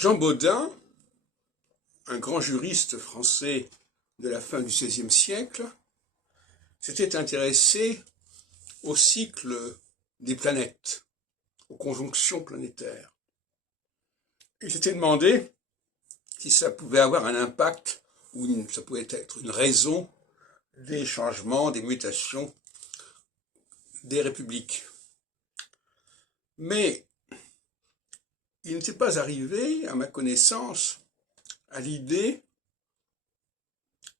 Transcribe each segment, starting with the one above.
Jean Bodin, un grand juriste français de la fin du XVIe siècle, s'était intéressé au cycle des planètes, aux conjonctions planétaires. Il s'était demandé si ça pouvait avoir un impact ou ça pouvait être une raison des changements, des mutations des républiques. Mais il n'était pas arrivé, à ma connaissance, à l'idée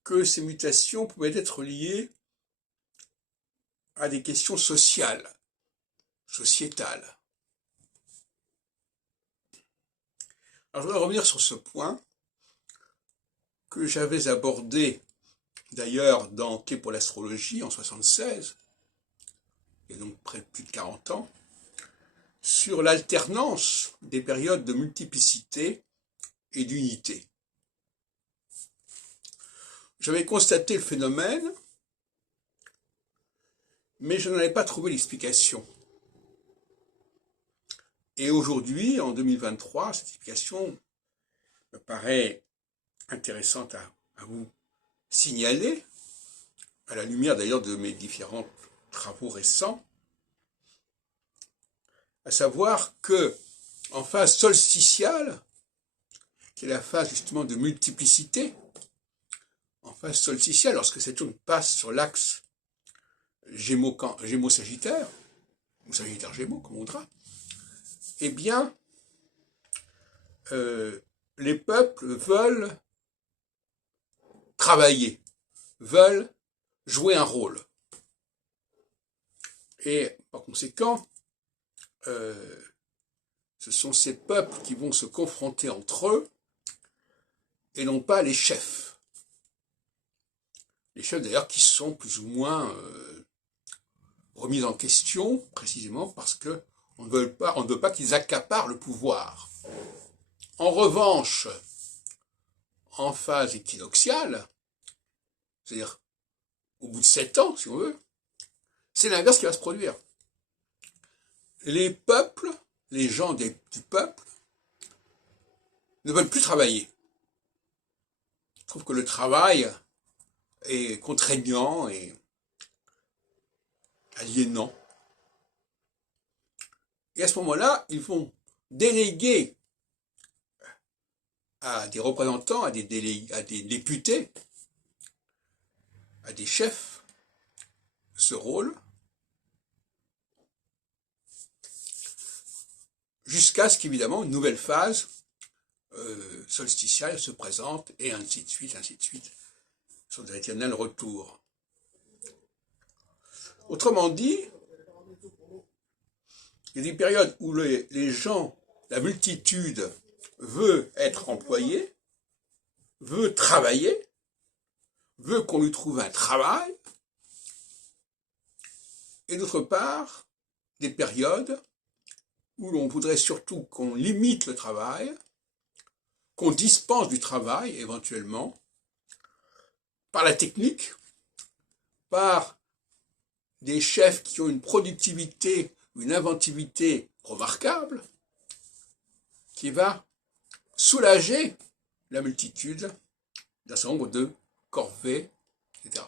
que ces mutations pouvaient être liées à des questions sociales, sociétales. Alors je voudrais revenir sur ce point que j'avais abordé d'ailleurs dans Quai pour l'astrologie en 1976, il y a donc plus de 40 ans, sur l'alternance des périodes de multiplicité et d'unité. J'avais constaté le phénomène, mais je n'en avais pas trouvé l'explication. Et aujourd'hui, en 2023, cette explication me paraît intéressante à vous signaler, à la lumière d'ailleurs de mes différents travaux récents, à savoir que en phase solsticiale, qui est la phase justement de multiplicité, en phase solsticiale, lorsque Saturne passe sur l'axe Gémeaux-Sagittaire, ou Sagittaire-Gémeaux, comme on dira, eh bien, les peuples veulent travailler, veulent jouer un rôle. Et par conséquent, ce sont ces peuples qui vont se confronter entre eux et non pas les chefs. Les chefs d'ailleurs qui sont plus ou moins remis en question précisément parce que on ne veut pas qu'ils accaparent le pouvoir. En revanche, en phase équinoxiale, c'est-à-dire au bout de 7 ans, si on veut, c'est l'inverse qui va se produire. Les peuples, les gens du peuple, ne veulent plus travailler. Ils trouvent que le travail est contraignant et aliénant. Et à ce moment-là, ils vont déléguer à des représentants, à des députés, à des chefs, ce rôle, jusqu'à ce qu'évidemment une nouvelle phase solsticiale se présente, et ainsi de suite, sur de l'éternel retour. Autrement dit, il y a des périodes où les gens, la multitude, veut être employé, veut travailler, veut qu'on lui trouve un travail, et d'autre part, des périodes où l'on voudrait surtout qu'on limite le travail, qu'on dispense du travail éventuellement, par la technique, par des chefs qui ont une productivité, une inventivité remarquable, qui va soulager la multitude d'un certain nombre de corvées, etc.